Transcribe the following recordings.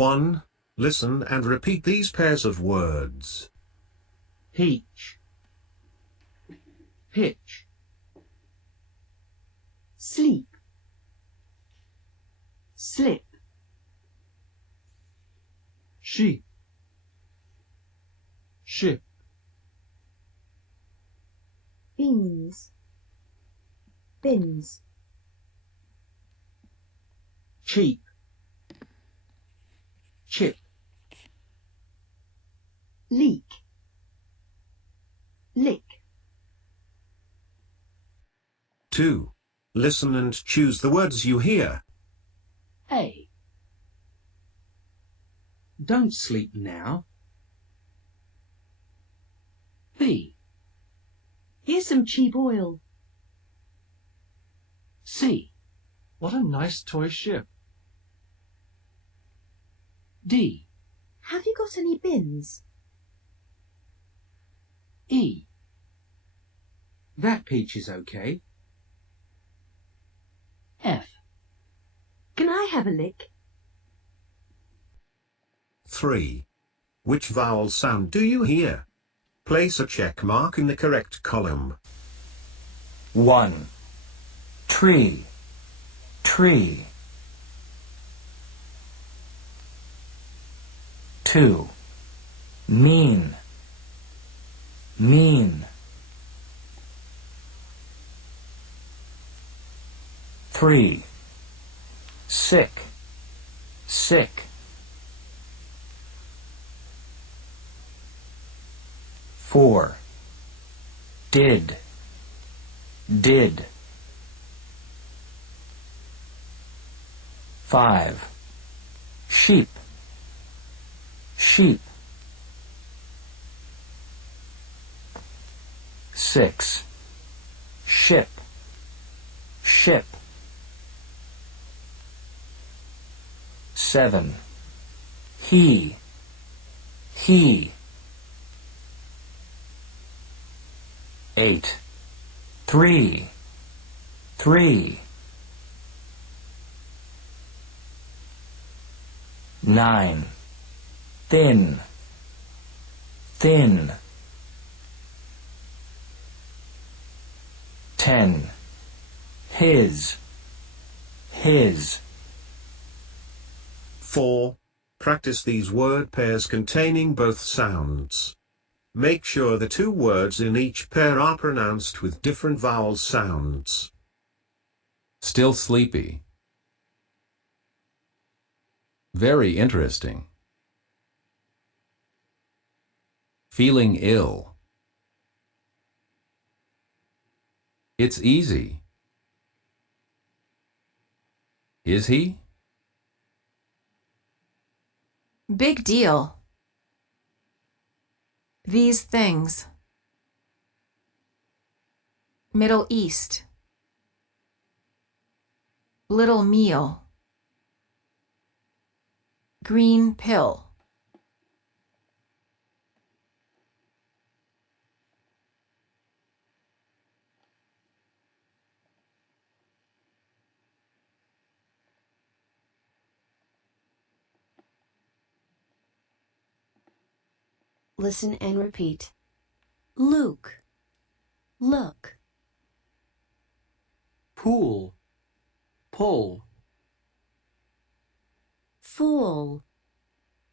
1. Listen and repeat these pairs of words. Peach, pitch, sleep, slip, sheep, ship, beans, bins, cheap, chip, leak, lick, 2. Listen and choose the words you hear. A, don't sleep now. B, here's some cheap oil. C, What a nice toy ship. D, have you got any bins? E, That peach is okay. F, can I have a lick? 3. Which vowel sound do you hear? Place a check mark in the correct column. 1. Tree, tree. 2. Mean, mean. 3. Sick, sick. 4. Did, did. 5. Sheep, sheep. 6. Ship, ship. 7. He, he. 8. Three, three. 9. Thin, thin. 10. His, his. 4. Practice these word pairs containing both sounds. Make sure the two words in each pair are pronounced with different vowel sounds. Still sleepy. Very interesting. Feeling ill. It's easy. Is he? Big deal. These things. Middle East. Little meal. Green pill. Listen and repeat. Luke, look. Pool, pull. Fool,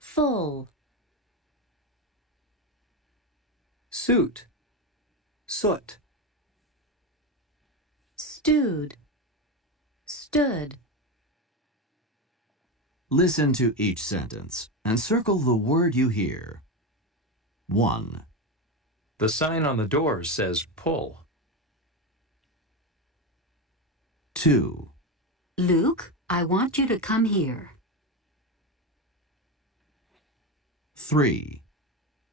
full. Suit, soot. Stewed, stood. Listen to each sentence and circle the word you hear. 1. The sign on the door says pull. 2. Luke, I want you to come here. 3.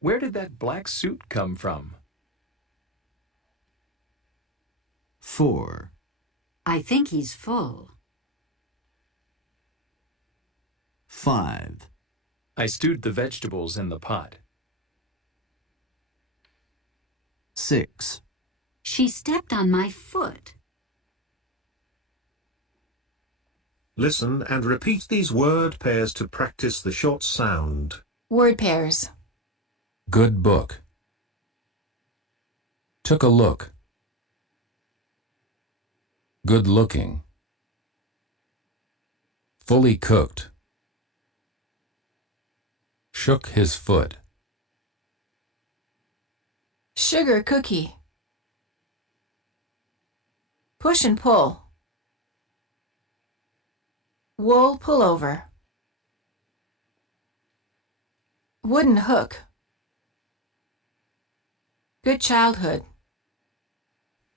Where did that black suit come from? 4. I think he's full. 5. I stewed the vegetables in the pot. 6. She stepped on my foot. Listen and repeat these word pairs to practice the short sound. Word pairs. Good book. Took a look. Good looking. Fully cooked. Shook his foot. Sugar cookie. Push and pull. Wool pullover. Wooden hook. Good childhood.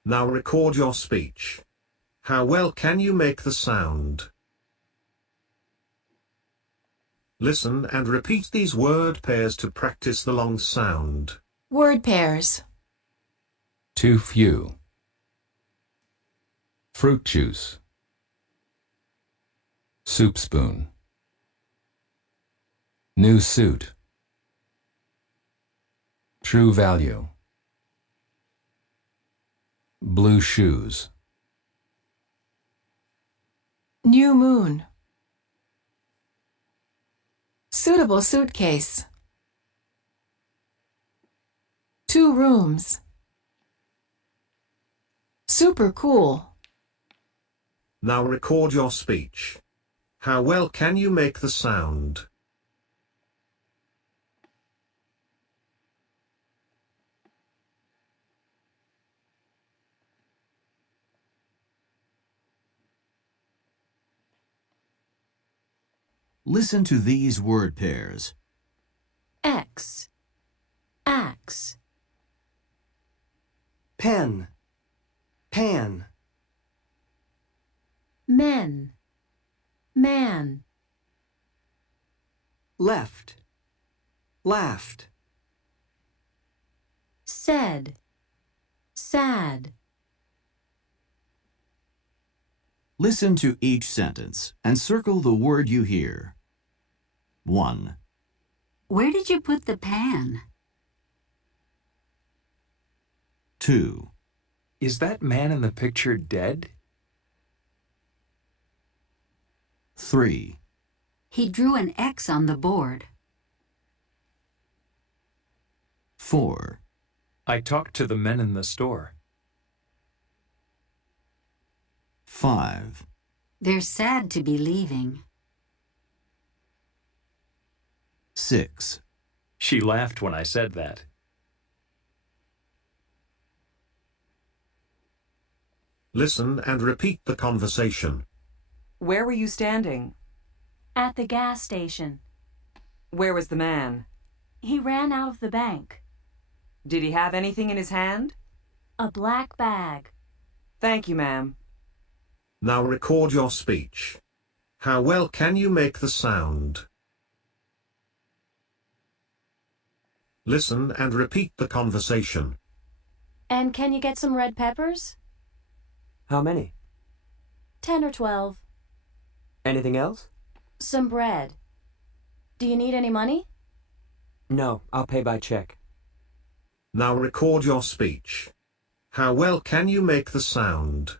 Now record your speech. How well can you make the sound? Listen and repeat these word pairs to practice the long sound. Word pairs. Too few. Fruit juice. Soup spoon. New suit. True value. Blue shoes. New moon. Suitable suitcase. 2 rooms. Super cool. Now record your speech. How well can you make the sound? Listen to these word pairs. X, axe, Pen. Pan. men, man, Left. Laughed. said, sad. Listen to each sentence and circle the word you hear. 1, Where did you put the pan? 2, Is that man in the picture dead? 3, He drew an X on the board. 4, I talked to the men in the store. 5, They're sad to be leaving. 6, She laughed when I said that. Listen and repeat the conversation. Where were you standing? At the gas station. Where was the man? He ran out of the bank. Did he have anything in his hand? A black bag. Thank you, ma'am. Now record your speech. How well can you make the sound? Listen and repeat the conversation. And can you get some red peppers? How many? 10 or 12. Anything else? Some bread. Do you need any money? No, I'll pay by check. Now record your speech. How well can you make the sound?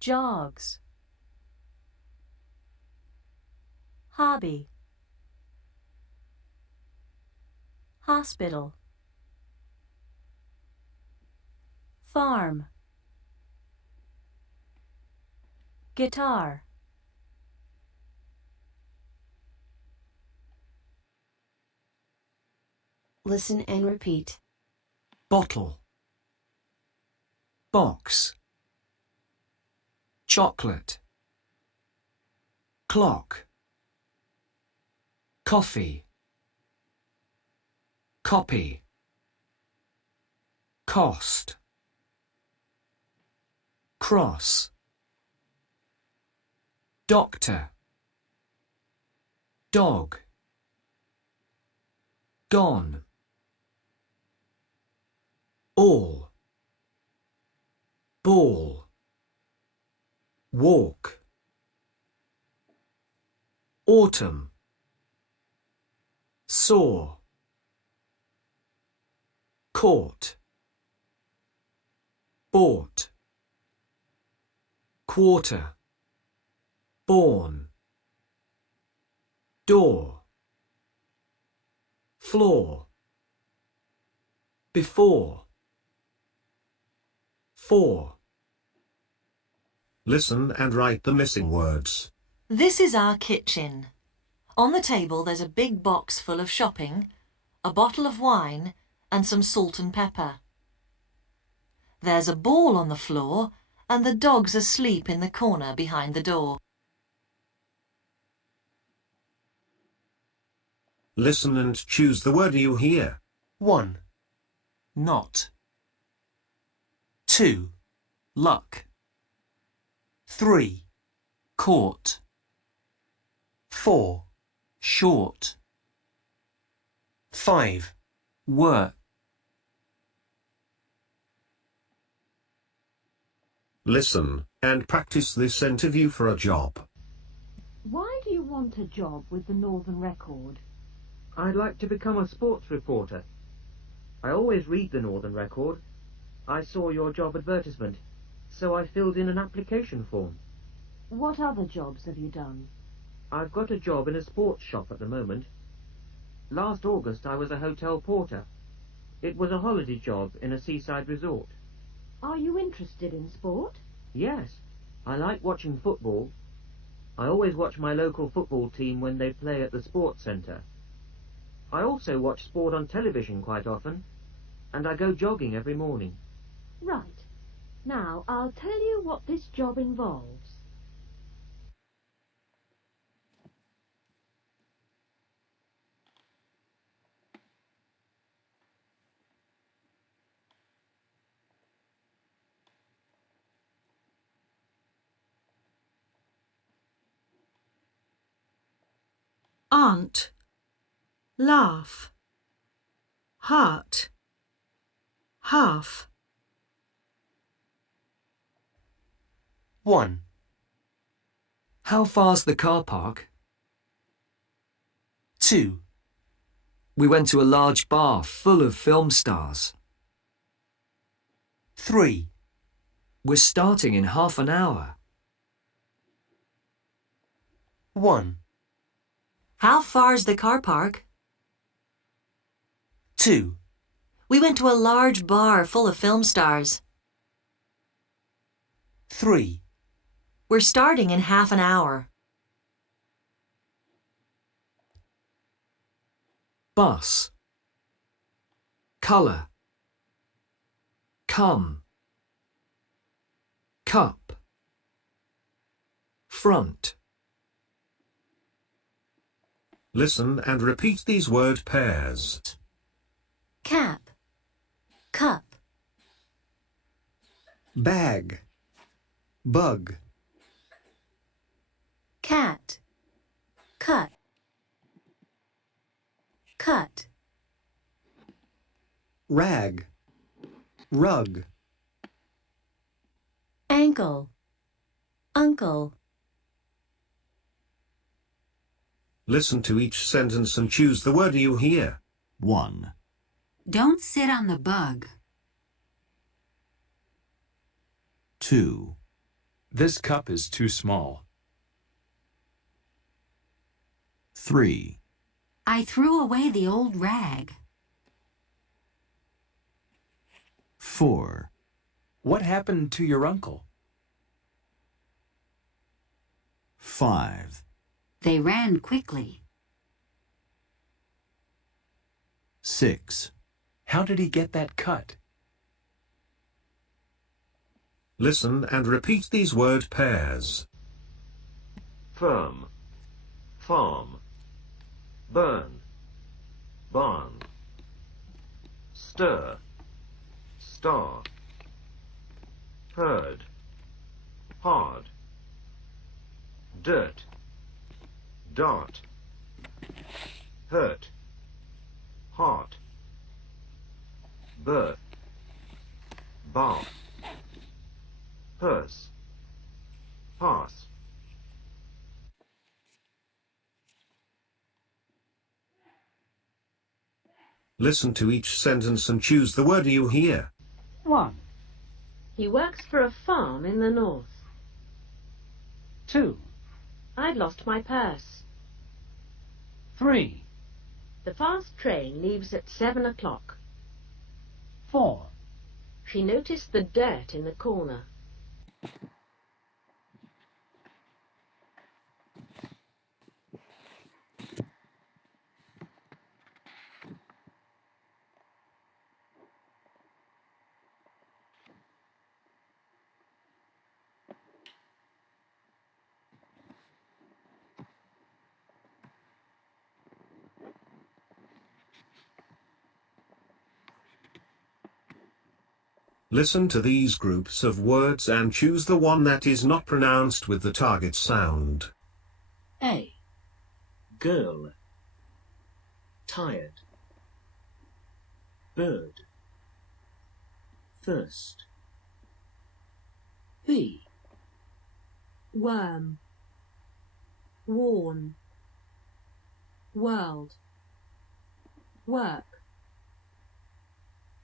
Jogs. Hobby. Hospital. Farm. Guitar. Listen and repeat. Bottle. Box. Chocolate. Clock. Coffee. Copy. Cost. Cross. Doctor. Dog. Gone. All. Ball. Walk. autumn, saw, caught, bought, quarter, born, door, floor, before, for. Listen and write the missing words. This is our kitchen. On the table there's a big box full of shopping, a bottle of wine and some salt and pepper. There's a ball on the floor and the dog's asleep in the corner behind the door. Listen and choose the word you hear. 1. Not. 2. Luck. 3. Caught. 4. Short. 5. Work. Listen and practice this interview for a job. Why do you want a job with the Northern Record? I'd like to become a sports reporter. I always read the Northern Record. I saw your job advertisement, so I filled in an application form. What other jobs have you done? I've got a job in a sports shop at the moment. Last August I was a hotel porter. It was a holiday job in a seaside resort. Are you interested in sport? Yes, I like watching football. I always watch my local football team when they play at the sports centre. I also watch sport on television quite often, and I go jogging every morning. Right. Now, I'll tell you what this job involves. Aunt, laugh, heart, half. 1. How far's the car park? 2. We went to a large bar full of film stars. 3. We're starting in half an hour. 1. How far's the car park? 2. We went to a large bar full of film stars. 3. We're starting in half an hour. Bus. Colour. Come. Cup. Front. Listen and repeat these word pairs. Cap, cup. Bag. Bug. Cat, cut, cut. Rag. Rug. Ankle, uncle. Listen to each sentence and choose the word you hear. 1. Don't sit on the bug. 2. This cup is too small. 3. I threw away the old rag. 4. What happened to your uncle? 5. They ran quickly. 6. How did he get that cut? Listen and repeat these word pairs. Firm, farm, burn, barn, stir, star, herd, hard, dirt, dart, hurt, heart, birth, bath, purse, pass. Listen to each sentence and choose the word you hear. 1, He works for a farm in the north. 2, I've lost my purse. 3, The fast train leaves at 7 o'clock. 4, She noticed the dirt in the corner. Listen to these groups of words and choose the one that is not pronounced with the target sound. A, girl, tired, bird, first. B, Worm. Worn. World. Work.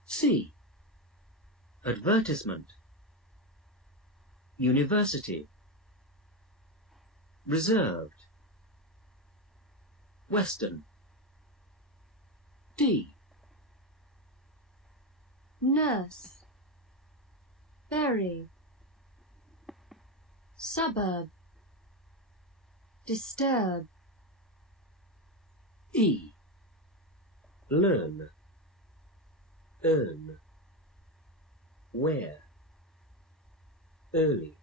C, advertisement, university, reserved, western. D, Nurse. Berry. Suburb. Disturb. E, learn, earn, where, early.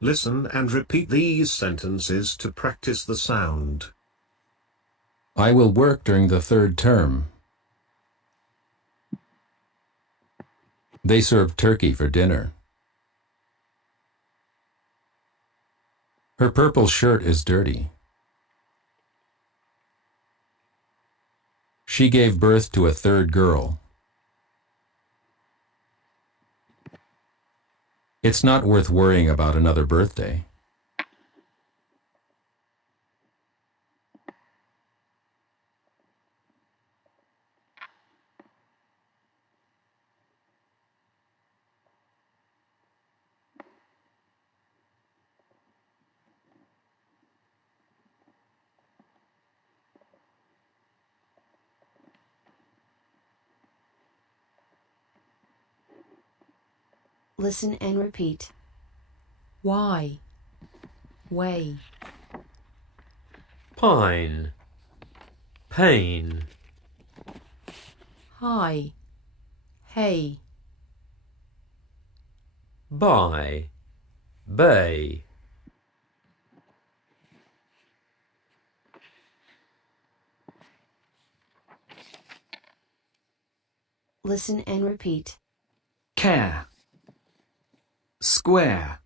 Listen and repeat these sentences to practice the sound. I will work during the third term. They serve turkey for dinner. Her purple shirt is dirty. She gave birth to a third girl. It's not worth worrying about another birthday. Listen and repeat. Why? Way. Pine. Pain. Hi. Hey. Buy. Bay. Listen and repeat. Care. Square.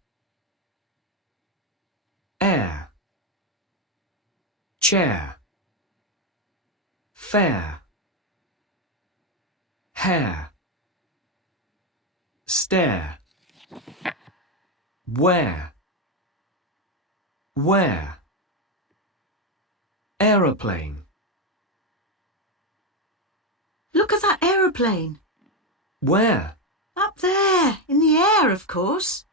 Air. Chair. Fair. Hair. Stare. Where. Where. Aeroplane. Look at that aeroplane. Where? Up there, in the air, of course.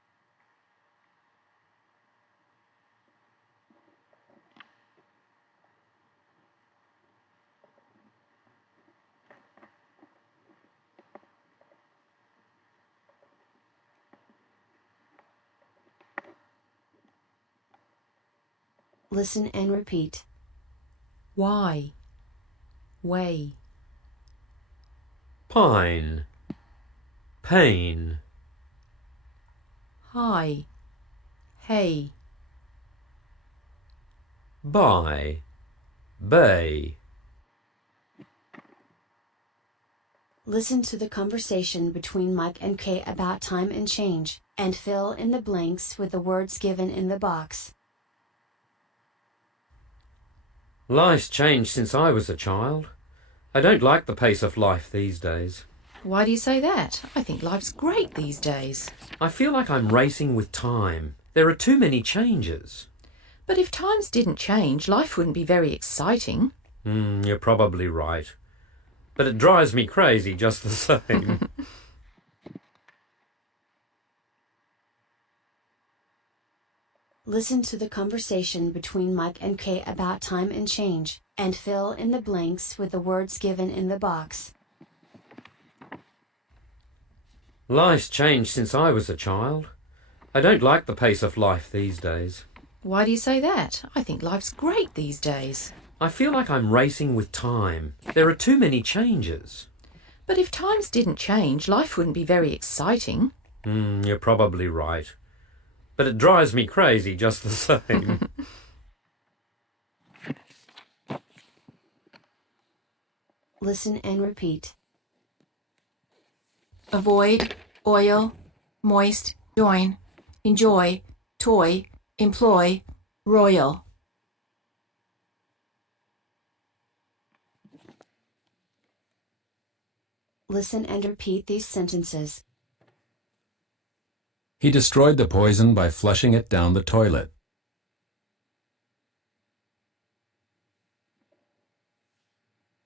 Listen and repeat. Why? Way. Pine. Pain. Hi. Hey. Buy. Bay. Listen to the conversation between Mike and Kay about time and change, and fill in the blanks with the words given in the box. Life's changed since I was a child. I don't like the pace of life these days. Why do you say that? I think life's great these days. I feel like I'm racing with time. There are too many changes. But if times didn't change, life wouldn't be very exciting. You're probably right. But it drives me crazy just the same. Listen to the conversation between Mike and Kay about time and change, and fill in the blanks with the words given in the box. Life's changed since I was a child. I don't like the pace of life these days. Why do you say that? I think life's great these days. I feel like I'm racing with time. There are too many changes. But if times didn't change, life wouldn't be very exciting. You're probably right. But it drives me crazy just the same. Listen and repeat. Avoid, oil, moist, join, enjoy, toy, employ, royal. Listen and repeat these sentences. He destroyed the poison by flushing it down the toilet.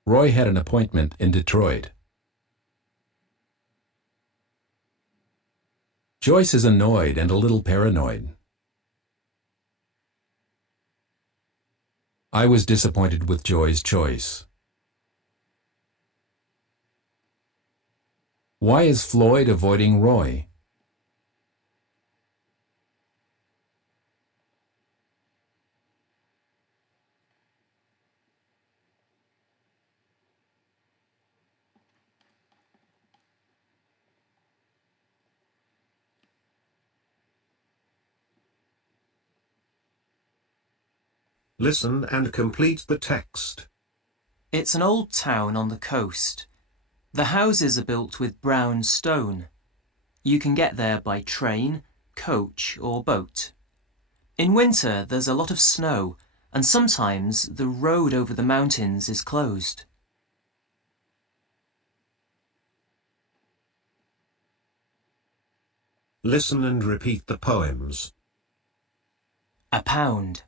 Roy had an appointment in Detroit. Joyce is annoyed and a little paranoid. I was disappointed with Joy's choice. Why is Floyd avoiding Roy? Listen and complete the text. It's an old town on the coast. The houses are built with brown stone. You can get there by train, coach or boat. In winter there's a lot of snow and sometimes the road over the mountains is closed. Listen and repeat the poems. A pound.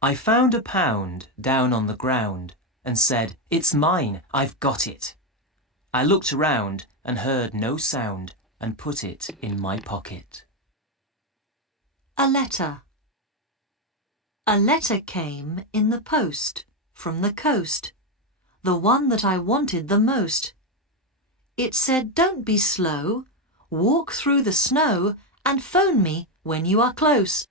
I found a pound down on the ground and said, "It's mine, I've got it." I looked around and heard no sound and put it in my pocket. A letter. A letter came in the post from the coast, the one that I wanted the most. It said, "Don't be slow, walk through the snow and phone me when you are close."